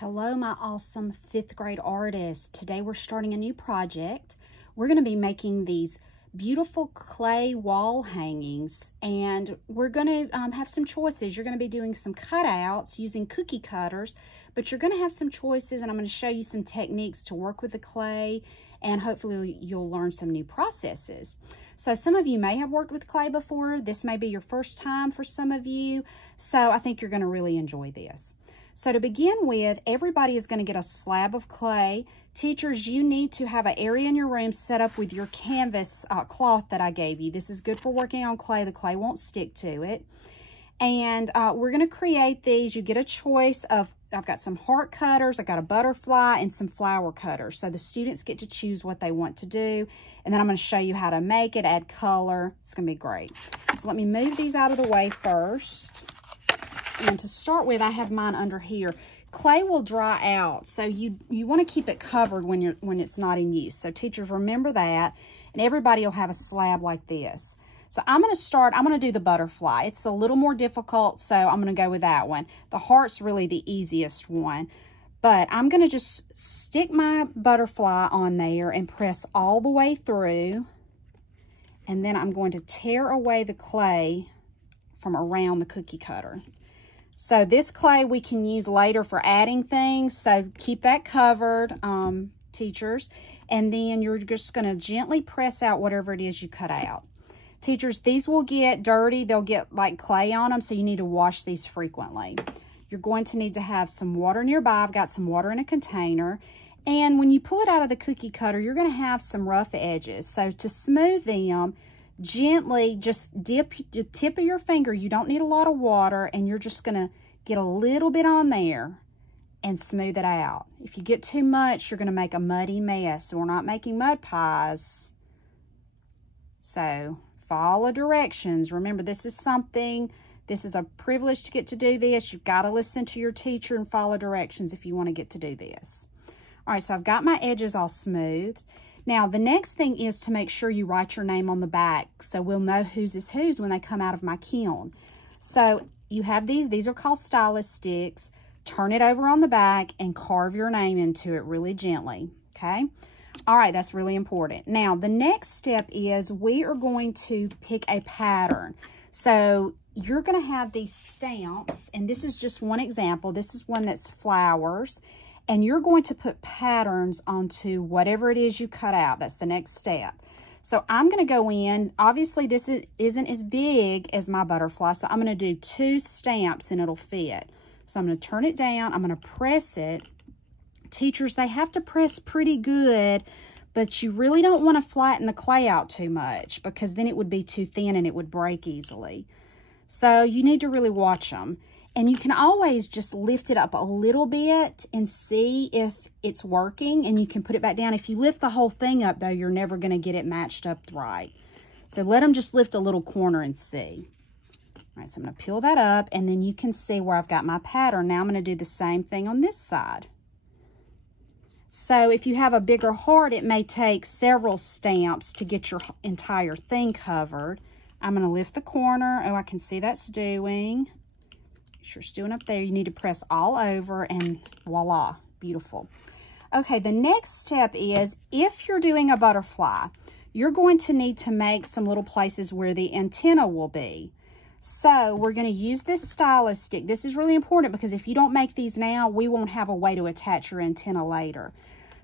Hello, my awesome 5th grade artists. Today we're starting a new project. We're going to be making these beautiful clay wall hangings, and we're going to have some choices. You're going to be doing some cutouts using cookie cutters, but you're going to have some choices, and I'm going to show you some techniques to work with the clay, and hopefully you'll learn some new processes. So some of you may have worked with clay before. This may be your first time for some of you, so I think you're going to really enjoy this. So to begin with, everybody is going to get a slab of clay. Teachers, you need to have an area in your room set up with your canvas cloth that I gave you. This is good for working on clay. The clay won't stick to it. And we're going to create these. You get a choice of, I've got some heart cutters, I've got a butterfly, and some flower cutters. So the students get to choose what they want to do. And then I'm going to show you how to make it, add color. It's going to be great. So let me move these out of the way first. And to start with, I have mine under here. Clay will dry out, so you want to keep it covered when it's not in use. So teachers, remember that, and everybody will have a slab like this. So I'm going to do the butterfly. It's a little more difficult, so I'm going to go with that one. The heart's really the easiest one, but I'm going to just stick my butterfly on there and press all the way through, and then I'm going to tear away the clay from around the cookie cutter. So this clay we can use later for adding things, so keep that covered, teachers. And then you're just going to gently press out whatever it is you cut out. Teachers, these will get dirty. They'll get like clay on them, so you need to wash these frequently. You're going to need to have some water nearby. I've got some water in a container. And when you pull it out of the cookie cutter, you're going to have some rough edges. So to smooth them, gently just dip the tip of your finger. You don't need a lot of water, and you're just going to get a little bit on there and smooth it out. If you get too much, you're going to make a muddy mess. So we're not making mud pies. So follow directions. Remember, this is a privilege to get to do this. You've got to listen to your teacher and follow directions if you want to get to do this. All right, so I've got my edges all smoothed. Now, the next thing is to make sure you write your name on the back so we'll know whose is whose when they come out of my kiln. So you have these are called stylus sticks. Turn it over on the back and carve your name into it really gently, okay? All right, that's really important. Now, the next step is we are going to pick a pattern. So you're going to have these stamps, and this is just one example. This is one that's flowers. And you're going to put patterns onto whatever it is you cut out. That's the next step. So I'm going to go in. Obviously, this isn't as big as my butterfly, so I'm going to do 2 stamps and it'll fit. So I'm going to turn it down. I'm going to press it. Teachers, they have to press pretty good, but you really don't want to flatten the clay out too much because then it would be too thin and it would break easily. So you need to really watch them. And you can always just lift it up a little bit and see if it's working, and you can put it back down. If you lift the whole thing up, though, you're never going to get it matched up right. So let them just lift a little corner and see. All right, so I'm going to peel that up, and then you can see where I've got my pattern. Now I'm going to do the same thing on this side. So if you have a bigger heart, it may take several stamps to get your entire thing covered. I'm going to lift the corner. Oh, I can see that's doing. Sure, it's doing up there. You need to press all over, and voila, beautiful. Okay, the next step is if you're doing a butterfly, you're going to need to make some little places where the antenna will be. So we're going to use this stylus stick. This is really important because if you don't make these now, we won't have a way to attach your antenna later.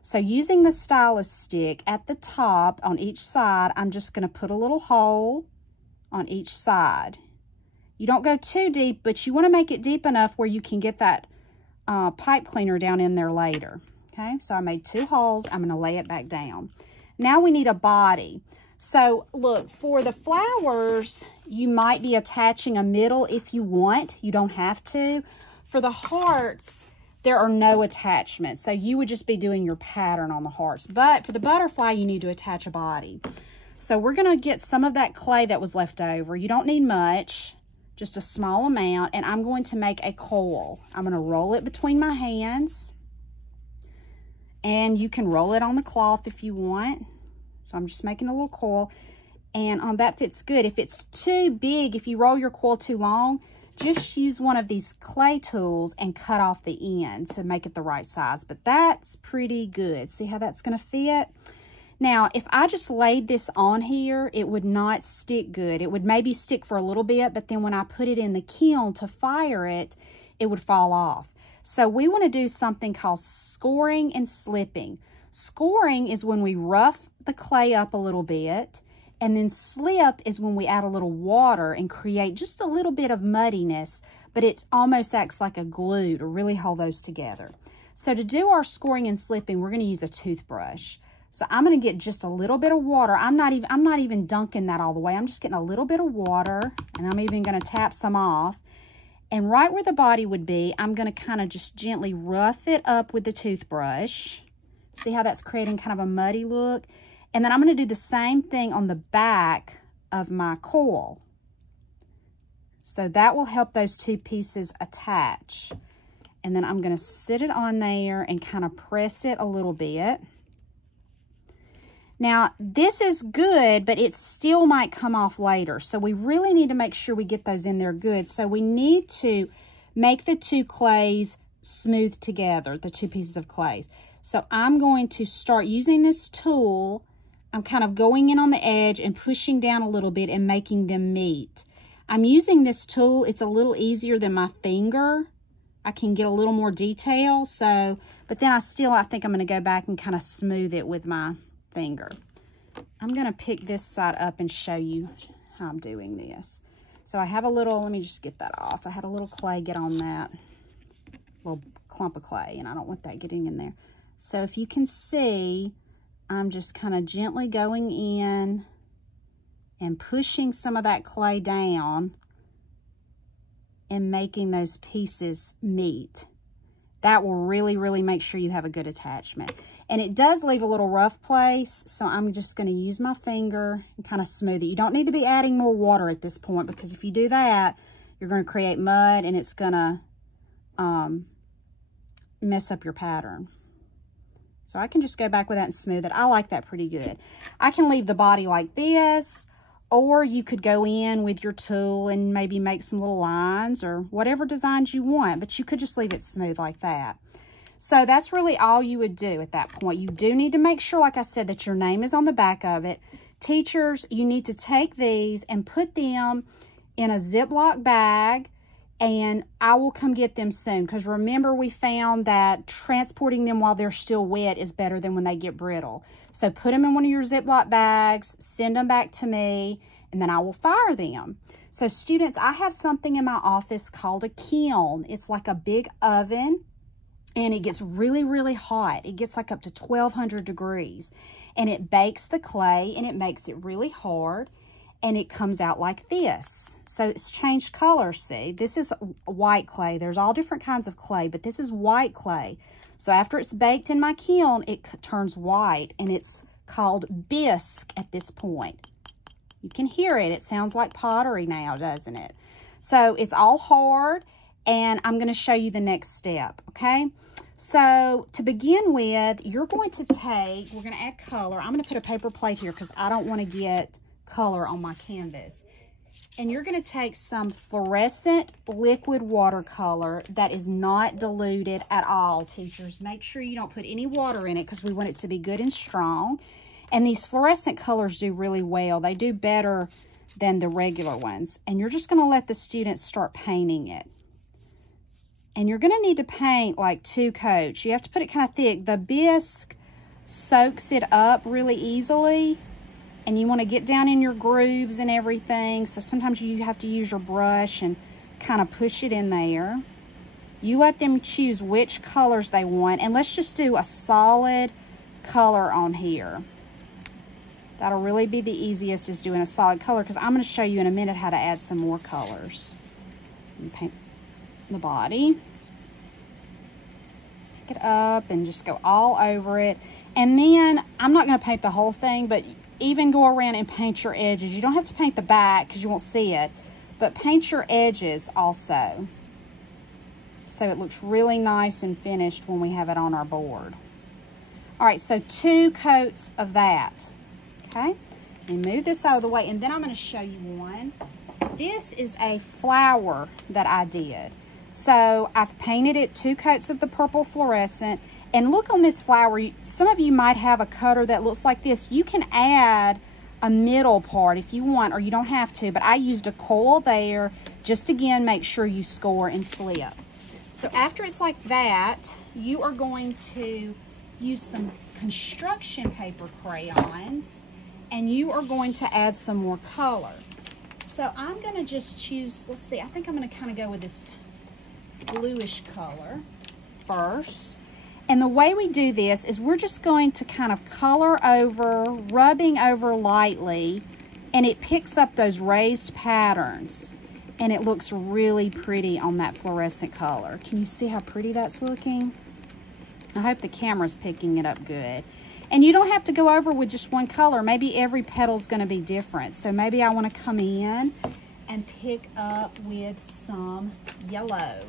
So using the stylus stick at the top on each side, I'm just going to put a little hole on each side. You don't go too deep, but you want to make it deep enough where you can get that pipe cleaner down in there later. Okay, so I made 2 holes. I'm going to lay it back down. Now we need a body. So look, for the flowers, you might be attaching a middle if you want. You don't have to. For the hearts, there are no attachments. So you would just be doing your pattern on the hearts. But for the butterfly, you need to attach a body. So we're going to get some of that clay that was left over. You don't need much. Just a small amount, and I'm going to make a coil. I'm going to roll it between my hands, and you can roll it on the cloth if you want. So I'm just making a little coil, and that fits good. If it's too big, if you roll your coil too long, just use one of these clay tools and cut off the end to make it the right size. But that's pretty good. See how that's going to fit? Now, if I just laid this on here, it would not stick good. It would maybe stick for a little bit, but then when I put it in the kiln to fire it, it would fall off. So we want to do something called scoring and slipping. Scoring is when we rough the clay up a little bit, and then slip is when we add a little water and create just a little bit of muddiness, but it almost acts like a glue to really hold those together. So to do our scoring and slipping, we're going to use a toothbrush. So I'm going to get just a little bit of water. I'm not even dunking that all the way. I'm just getting a little bit of water, and I'm even going to tap some off. And right where the body would be, I'm going to kind of just gently rough it up with the toothbrush. See how that's creating kind of a muddy look? And then I'm going to do the same thing on the back of my coil. So that will help those two pieces attach. And then I'm going to sit it on there and kind of press it a little bit. Now, this is good, but it still might come off later. So we really need to make sure we get those in there good. So we need to make the two clays smooth together, the two pieces of clays. So I'm going to start using this tool. I'm kind of going in on the edge and pushing down a little bit and making them meet. I'm using this tool. It's a little easier than my finger. I can get a little more detail. So, but then I think I'm going to go back and kind of smooth it with my finger. I'm going to pick this side up and show you how I'm doing this. So I have a little, let me just get that off. I had a little clay get on that little clump of clay, and I don't want that getting in there. So if you can see, I'm just kind of gently going in and pushing some of that clay down and making those pieces meet. That will really, really make sure you have a good attachment. And it does leave a little rough place, so I'm just going to use my finger and kind of smooth it. You don't need to be adding more water at this point, because if you do that, you're going to create mud and it's going to mess up your pattern. So I can just go back with that and smooth it. I like that pretty good. I can leave the body like this, or you could go in with your tool and maybe make some little lines or whatever designs you want, but you could just leave it smooth like that. So that's really all you would do at that point. You do need to make sure, like I said, that your name is on the back of it. Teachers, you need to take these and put them in a Ziploc bag, and I will come get them soon, because remember, we found that transporting them while they're still wet is better than when they get brittle. So put them in one of your Ziploc bags, send them back to me, and then I will fire them. So students, I have something in my office called a kiln. It's like a big oven, and it gets really, really hot. It gets like up to 1200 degrees, and it bakes the clay, and it makes it really hard, and it comes out like this. So it's changed color, see? This is white clay. There's all different kinds of clay, but this is white clay. So after it's baked in my kiln, it turns white, and it's called bisque at this point. You can hear it. It sounds like pottery now, doesn't it? So it's all hard, and I'm going to show you the next step, okay? So to begin with, you're going to take, we're going to add color. I'm going to put a paper plate here because I don't want to get color on my canvas. And you're going to take some fluorescent liquid watercolor that is not diluted at all, teachers. Make sure you don't put any water in it because we want it to be good and strong. And these fluorescent colors do really well. They do better than the regular ones. And you're just going to let the students start painting it. And you're going to need to paint like 2 coats. You have to put it kind of thick. The bisque soaks it up really easily. And you want to get down in your grooves and everything. So sometimes you have to use your brush and kind of push it in there. You let them choose which colors they want. And let's just do a solid color on here. That'll really be the easiest, is doing a solid color, because I'm going to show you in a minute how to add some more colors. And paint the body. Pick it up and just go all over it. And then I'm not going to paint the whole thing, but even go around and paint your edges. You don't have to paint the back because you won't see it, but paint your edges also, so it looks really nice and finished when we have it on our board. All right, so 2 coats of that. Okay, and move this out of the way, and then I'm going to show you one This is a flower that I did. So I've painted it 2 coats of the purple fluorescent. And look on this flower, some of you might have a cutter that looks like this. You can add a middle part if you want, or you don't have to, but I used a coil there. Just again, make sure you score and slip. So after it's like that, you are going to use some construction paper crayons, and you are going to add some more color. So I'm going to just choose, let's see, I think I'm going to kind of go with this bluish color first. And the way we do this is we're just going to kind of color over, rubbing over lightly, and it picks up those raised patterns. And it looks really pretty on that fluorescent color. Can you see how pretty that's looking? I hope the camera's picking it up good. And you don't have to go over with just one color. Maybe every petal's gonna be different. So maybe I wanna come in and pick up with some yellow.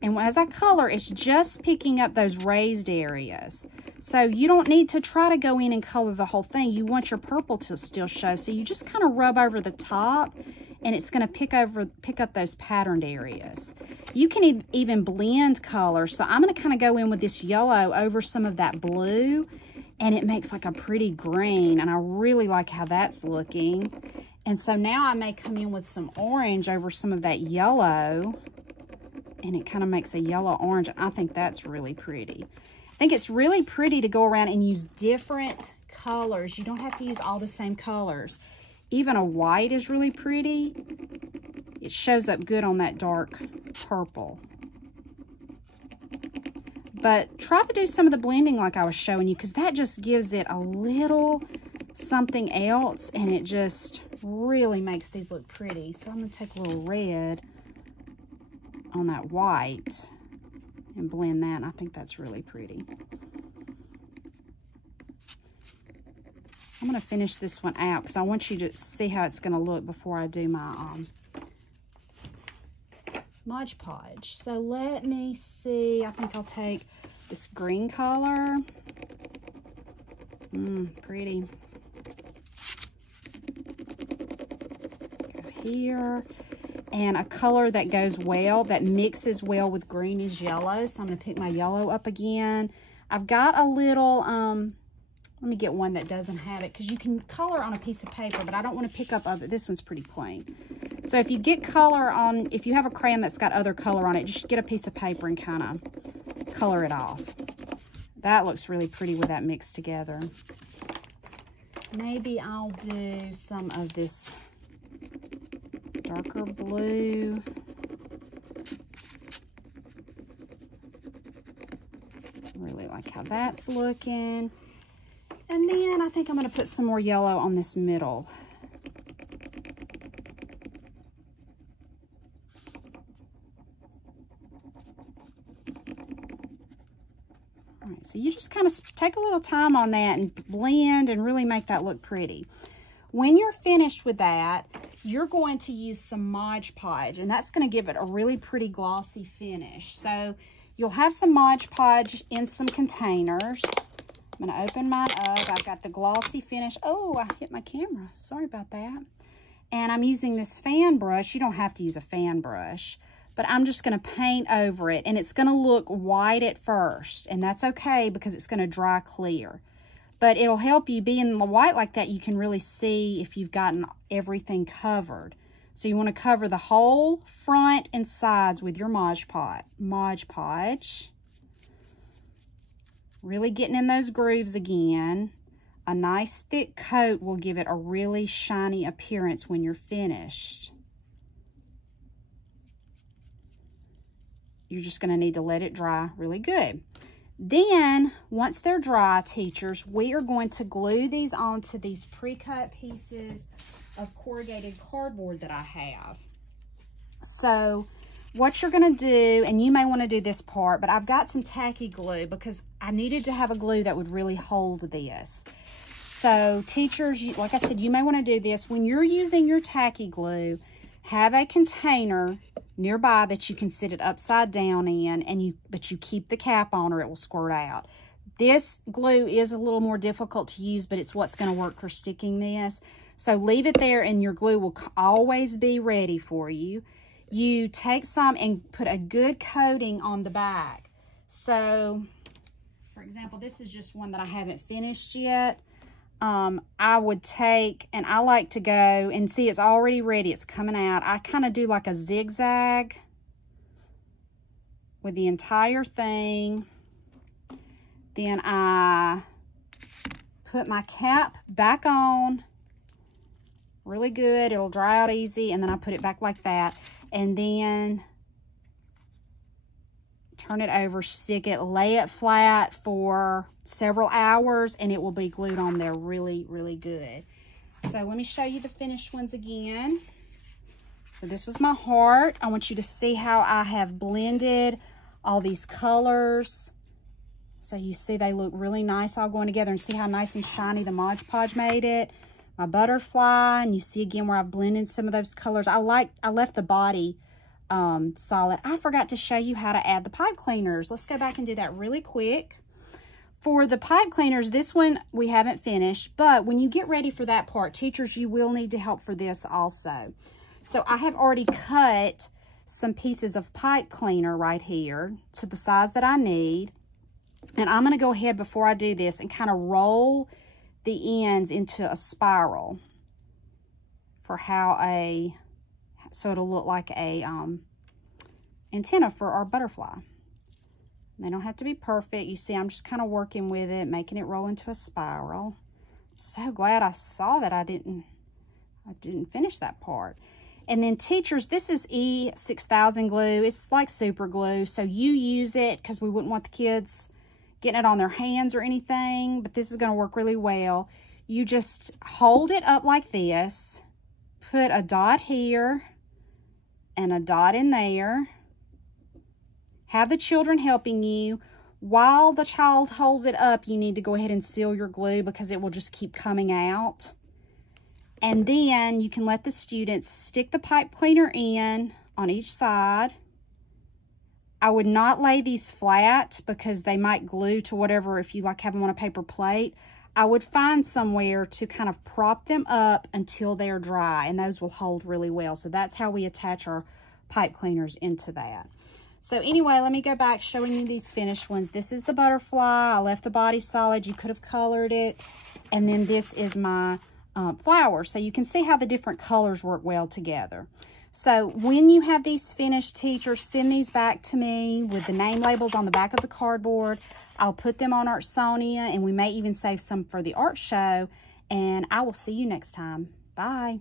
And as I color, it's just picking up those raised areas. So you don't need to try to go in and color the whole thing. You want your purple to still show. So you just kind of rub over the top, and it's going to pick up those patterned areas. You can even blend colors. So I'm going to kind of go in with this yellow over some of that blue, and it makes like a pretty green. And I really like how that's looking. And so now I may come in with some orange over some of that yellow, and it kind of makes a yellow orange. I think that's really pretty. I think it's really pretty to go around and use different colors. You don't have to use all the same colors. Even a white is really pretty. It shows up good on that dark purple. But try to do some of the blending like I was showing you, because that just gives it a little something else, and it just really makes these look pretty. So I'm going to take a little red on that white and blend that. And I think that's really pretty. I'm going to finish this one out because I want you to see how it's going to look before I do my Mod Podge. So let me see. I think I'll take this green color. Pretty. Go here. And a color that goes well, that mixes well with green, is yellow. So I'm going to pick my yellow up again. I've got a little, let me get one that doesn't have it, because you can color on a piece of paper, but I don't want to pick up other, this one's pretty plain. So if you get color on, if you have a crayon that's got other color on it, just get a piece of paper and kind of color it off. That looks really pretty with that mixed together. Maybe I'll do some of this darker blue. Really like how that's looking. And then I think I'm going to put some more yellow on this middle. All right, so you just kind of take a little time on that and blend and really make that look pretty. When you're finished with that, you're going to use some Mod Podge, and that's going to give it a really pretty glossy finish. So you'll have some Mod Podge in some containers. I'm going to open mine up. I've got the glossy finish. Oh, I hit my camera. Sorry about that. And I'm using this fan brush. You don't have to use a fan brush, but I'm just going to paint over it, and it's going to look white at first, and that's okay because it's going to dry clear. But it'll help you, being the white like that, you can really see if you've gotten everything covered. So you want to cover the whole front and sides with your Mod Podge. Really getting in those grooves again. A nice thick coat will give it a really shiny appearance when you're finished. You're just going to need to let it dry really good. Then, once they're dry, teachers, we are going to glue these onto these pre-cut pieces of corrugated cardboard that I have. So, what you're going to do, and you may want to do this part, but I've got some tacky glue because I needed to have a glue that would really hold this. So, teachers, like I said, you may want to do this. When you're using your tacky glue, have a container nearby that you can sit it upside down in, but you keep the cap on or it will squirt out. This glue is a little more difficult to use, but it's what's going to work for sticking this. So leave it there and your glue will always be ready for you. You take some and put a good coating on the back. So, for example, this is just one that I haven't finished yet. I would take, and I like to go, and see it's already ready, it's coming out. I kind of do like a zigzag with the entire thing. Then I put my cap back on really good. It'll dry out easy, and then I put it back like that. And then turn it over, stick it, lay it flat for several hours, and it will be glued on there really, really good. So let me show you the finished ones again. So this was my heart. I want you to see how I have blended all these colors. So you see they look really nice all going together, and see how nice and shiny the Mod Podge made it. My butterfly, and you see again where I've blended some of those colors. I left the body solid. I forgot to show you how to add the pipe cleaners. Let's go back and do that really quick. For the pipe cleaners, this one we haven't finished, but when you get ready for that part, teachers, you will need to help for this also. So I have already cut some pieces of pipe cleaner right here to the size that I need. And I'm going to go ahead before I do this and kind of roll the ends into a spiral for so it'll look like a antenna for our butterfly. They don't have to be perfect. You see, I'm just kind of working with it, making it roll into a spiral. I'm so glad I saw that I didn't finish that part. And then teachers, this is E6000 glue. It's like super glue, so you use it because we wouldn't want the kids getting it on their hands or anything, but this is going to work really well. You just hold it up like this, put a dot here and a dot in there. Have the children helping you. While the child holds it up, you need to go ahead and seal your glue because it will just keep coming out. And then you can let the students stick the pipe cleaner in on each side. I would not lay these flat because they might glue to whatever, if you like have them on a paper plate. I would find somewhere to kind of prop them up until they're dry, and those will hold really well. So that's how we attach our pipe cleaners into that. So anyway, let me go back showing you these finished ones. This is the butterfly. I left the body solid. You could have colored it. And then this is my flower. So you can see how the different colors work well together. So when you have these finished, teachers, send these back to me with the name labels on the back of the cardboard. I'll put them on Artsonia, and we may even save some for the art show. And I will see you next time. Bye.